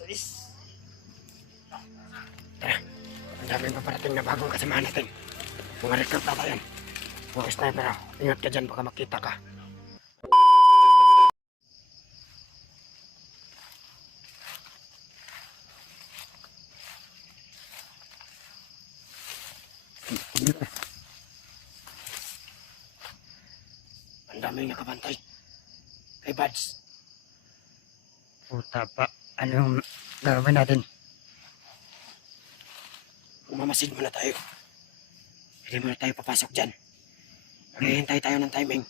Tulis. Tara, ang daming paparating na bagong kasama natin. Mga recruit ata yan. Mga sniper, ingat ka dyan, baka makita ka. Ang daming nakabantay. Kay Buds. Puta pa. Anong gagawin natin? Umamasid muna tayo. Hindi muna tayo papasok dyan. Maghihintay tayo ng timing.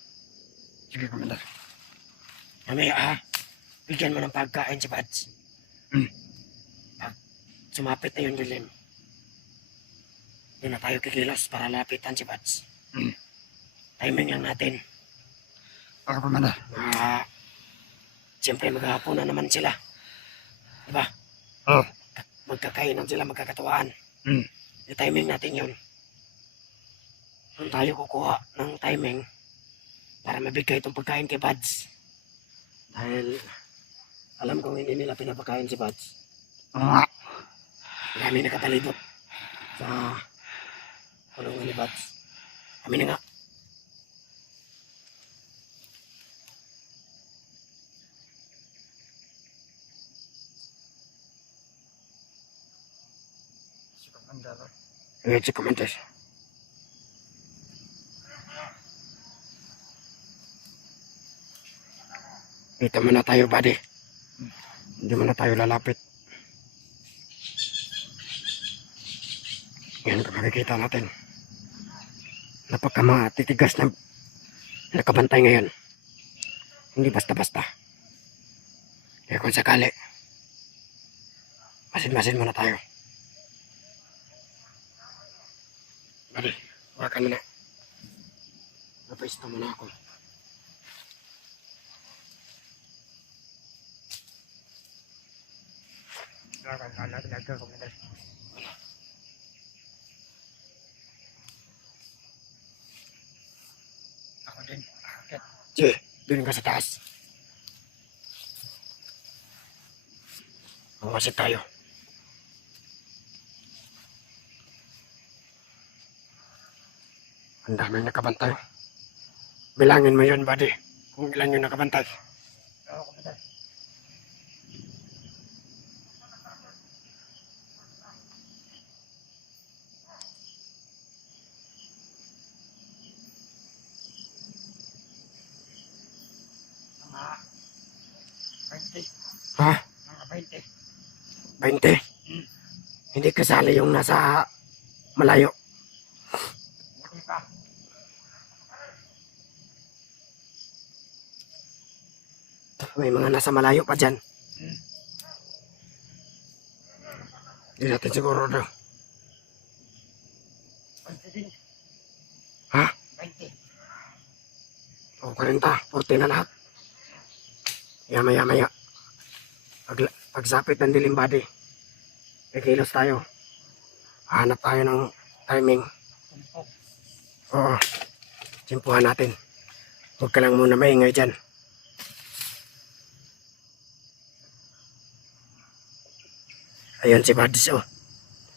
Sige, Commander. Mamaya bigyan mo ng pagkain si Buds. Pag sumapit na yung dilim, doon na tayo kikilos para lapitan si Buds. Timing lang natin. Okay, Commander. Siyempre maghahapon na naman sila. Diba? Oh. Magkakainan sila, magkakatuwaan. I-timing natin yun. Doon tayo kukuha ng timing para mabigay itong pagkain kay Buds. Dahil alam kong hindi nila pinapakain si Buds. Marami nakapalibot sa kulungan ni Buds. Kami na nga. Ingat si Commander. Dito muna tayo, buddy. Hindi muna tayo lalapit. Yan kung makikita natin. Napakamatitigas na nakabantay ngayon. Hindi basta-basta. Kaya kung sakali, masin-masin muna tayo. Buddy, waka na na. Napaisto muna ako. Commander. Ako din. Akit. Sige, doon ka sa taas. Mawasit tayo. Ang daming nakabantay. Bilangin mo yun, buddy. Kung ilan yung nakabantay. Oo, Commander. Mga 20. Ha? Mga 20? 20. Hindi kasali yung nasa malayo. Hindi pa. May mga nasa malayo pa dyan. Hindi natin siguro daw. 20 din. Ha? 20. O 40, 40 na lahat. Maya. Pagsapit ng dilim, buddy. Kikilos tayo. Hanap tayo ng timing. Oo. Simpuhan natin. Huwag ka lang muna maingay dyan. Ayan si Buds, oh.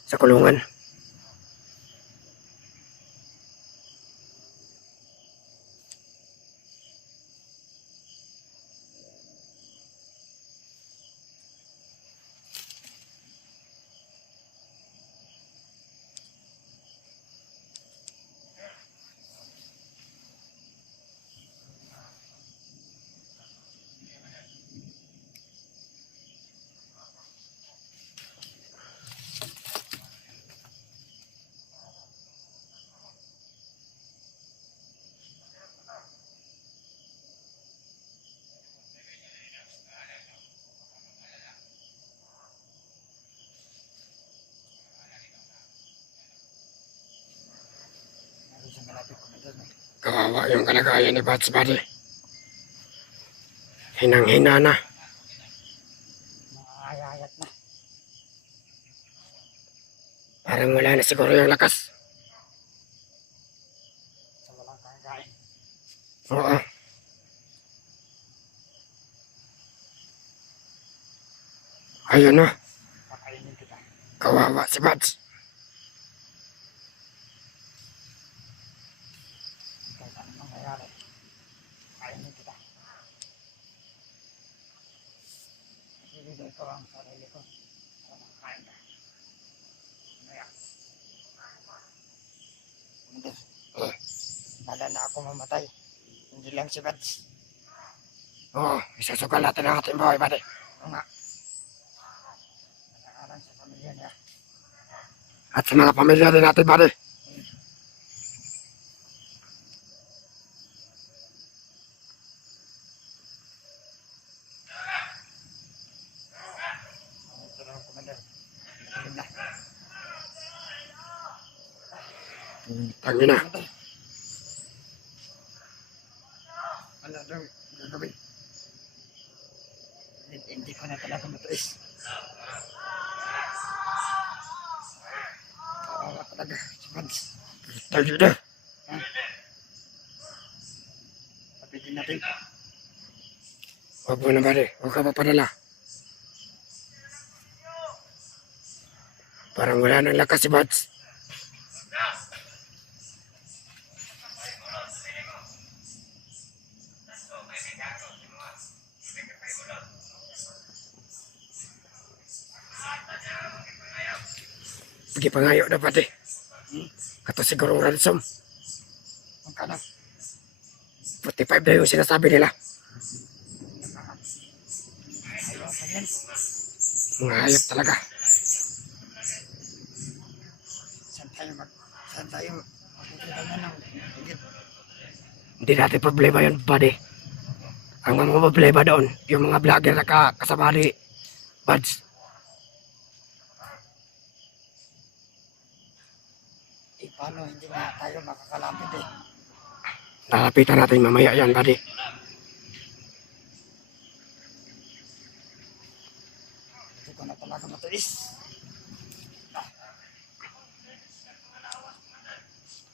Sa kulungan. Kawawa yung kalagayan ni Buds, buddy. Hinang-hina na. Makakayayat na. Parang wala na siguro yung lakas. Sa walang kakain. Oo. Ayun na, Pakainin kita. kawawa si Buds. Kahit anong mangyayari. Pakainin kita. Ibigay ko ang sarili ko. Para makain ka. Kaya. Hindi. Nala na ako mamatay. Hindi lang si Buds. Oo, isusugal natin ang ating buhay, buddy. Oo nga. Nakakarang sa pamilya niya. At sa mga pamilya din natin, buddy. Ito lang, Commander. Tingin na. Tangin na. Ano daw gagawin? Hindi ko na talaga matiis. Kawawa talaga si Buds. Tangin na. Papitin natin. Huwag mo na, buddy. Huwag ka papadala. Parang wala nang lakas si Buds. Sige pangayo na, buddy. Kato siguro ransom. Magkano? 45 na yung sinasabi nila. Ayaw pa yan. Mga hayop talaga. Saan tayo makikita na ng higit? Hindi natin problema yun, buddy. Ang mga problema doon, yung mga vlogger na kasama ni Buds. Paano hindi na tayo makakalapit eh? Lalapitan natin mamaya yan, buddy. Hindi ko na talaga matiis.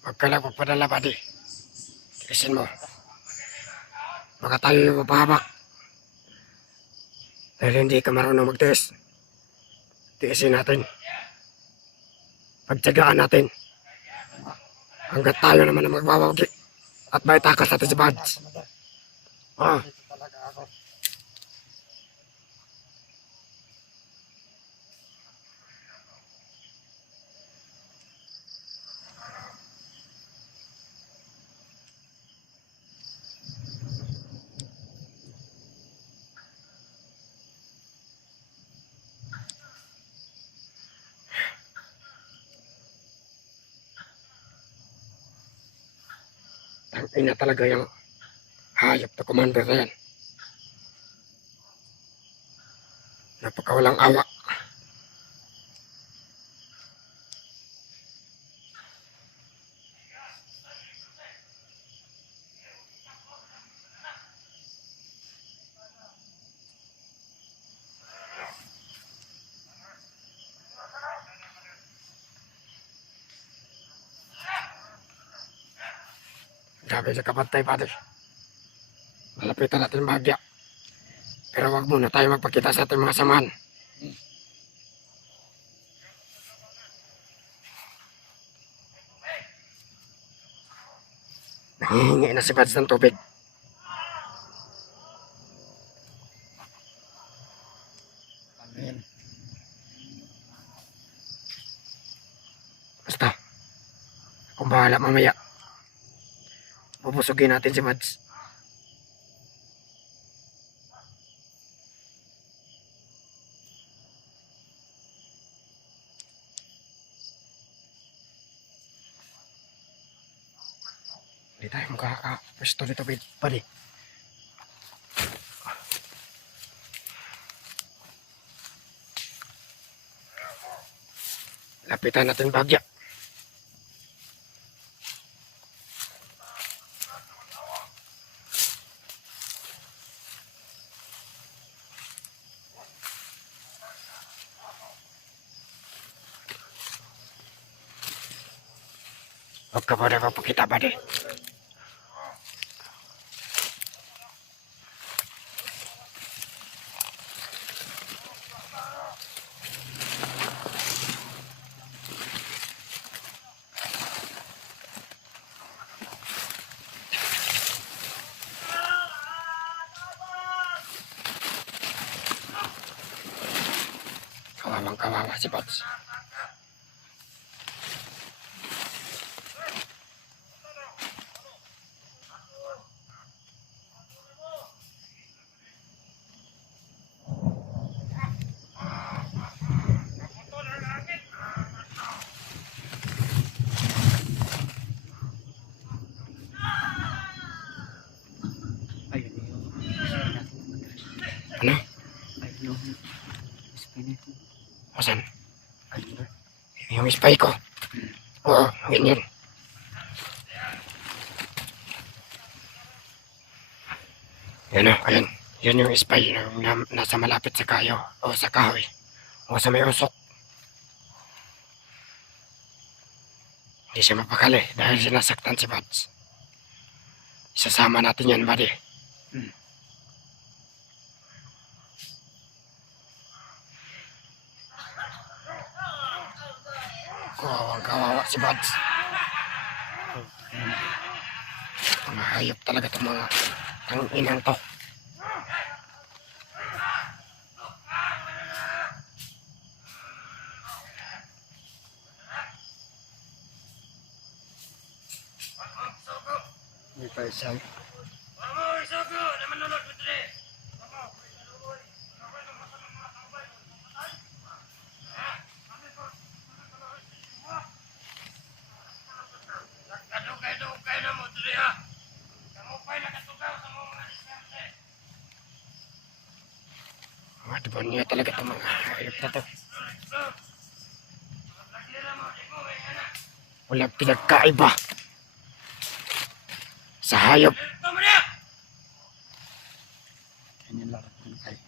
Huwag ka lang magpadala, buddy. Tiisin mo. Baka tayo yung mapahamak. Dahil hindi ka marunong magtiis. Tiisin natin. Pagtsagaan natin. Hanggat tayo naman ang magbawagi. At may takas natin si Buds. Ah, Dito talaga ako. tangin na talaga yung hayop na commander na yan. Napakawalang awa. Grabe sa kapantay, padre. Malapitan natin bahagya. Pero wag muna tayo magpakita sa ating mga samahan. Nangihingi na si Buds ng tubig. Ano yan? Basta, kung bahala mamaya. Pupusugin natin si Buds. Hindi tayo makakapwesto dito, buddy. Lapitan natin bahagya. Huwag ka muna magpakita, buddy. Kawawang kawawa si Buds. Ayun yung spy natin, Commander. Ano? Ayun yung spy natin. Asan? Ayun doon. Yung spy ko. Oo, yun yun. Yan o, ayun. Yun yung spy na nasa malapit sa kayo o sa kahoy o sa may usok. Hindi siya mapakali dahil sinasaktan si Buds. Isasama natin yan, buddy. Kawawang kawawa si Buds. Mga hayop talaga itong mga tanginang to. May pa isa. Mga demonyo talaga itong mga hayop na to. Walang pinagkaiba sa hayop. Yan yung larat ng kay.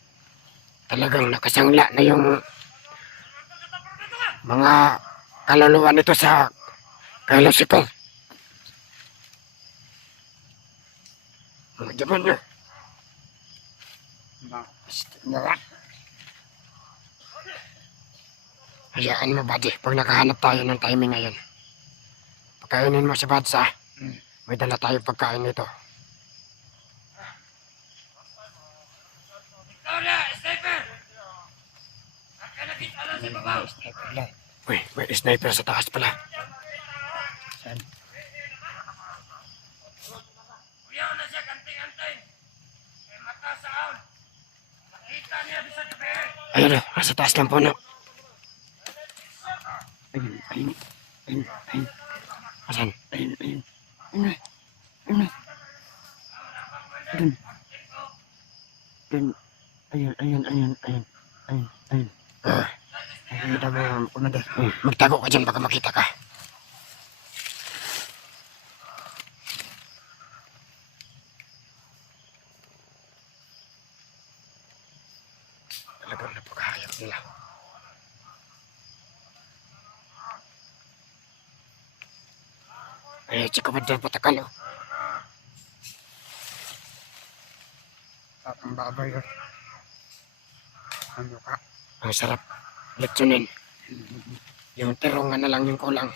Talagang nakasangla na yung mga kaluluwa nito sa kalusiko. Mga demonyo. Mga Hayaan mo, buddy. Pag nakahanap tayo ng timing ngayon, pagkainin mo si Buds, ah. May dala tayo pagkain nito. may sniper lang. Uy, may sniper sa taas pala. Saan? Ayun, nasa taas ng puno. Ayun, ayun. Ayun, ayun. Asan? Ayun, ayun. Ayun na. Ayun na. Dun. Dun. Ayun, ayun, ayun, ayun. Ayun, ayun. Nakikita mo yung Commander. Magtago ka dyan baka makita ka. Talagang napakahayap nila. Ay, si Commander Patakal, oh. Ang babay yun. Ang mukha. Ang sarap lechonin. Yung terungan na lang yung kulang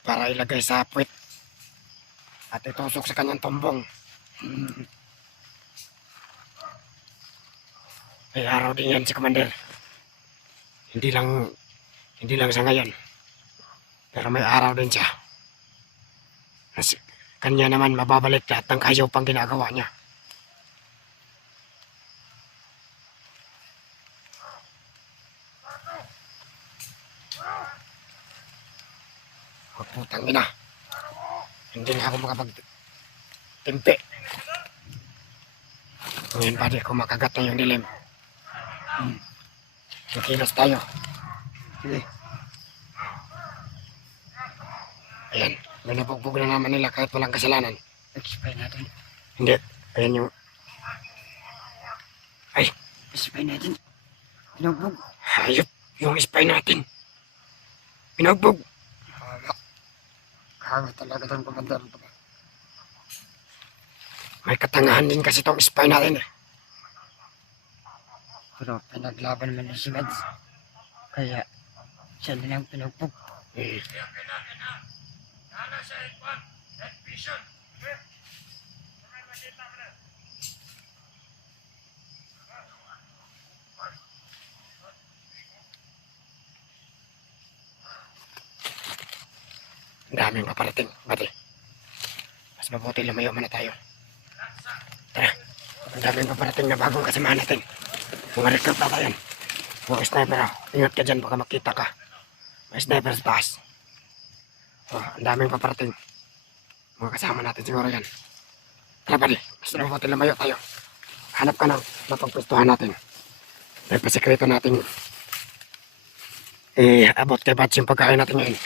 para ilagay sa puwit at itusok sa kanyang tombong. May araw din yan si Commander. Hindi lang sa ngayon. Pero may araw din siya. Kasi kanya naman mababalik lahat ng kayo pang ginagawa niya. Putang ina. Hindi na ako makapagtimpi. Ngayon pa di ako makagat na yung dilim. Kikilos tayo. Sige. Ayan. Binabugbog na naman nila kahit walang kasalanan. Spy natin. Hindi. Ayan yung... Ay! Spy natin. Pinugbog. Hayop! Yung spy natin. Pinagbog. Kaga talaga itong Commander. May katangahan din kasi itong spy natin eh. Pero pinaglaban man ni si Mads. Kaya siya nilang pinugbog. Ang daming paparating, buddy. Mas mabuti lumayo muna tayo. Tara, ang daming paparating na bagong kasama natin. Mga recruit na tayo. Mga sniper, ingat ka dyan, baka makita ka. May sniper sa taas. Ang daming paparating. Mga kasama natin siguro yan. Tara, buddy, mas mabuti lumayo tayo. Hanap ka ng mapagpustuhan natin. May pasikreto natin abot kay Bats yung pagkain natin ngayon.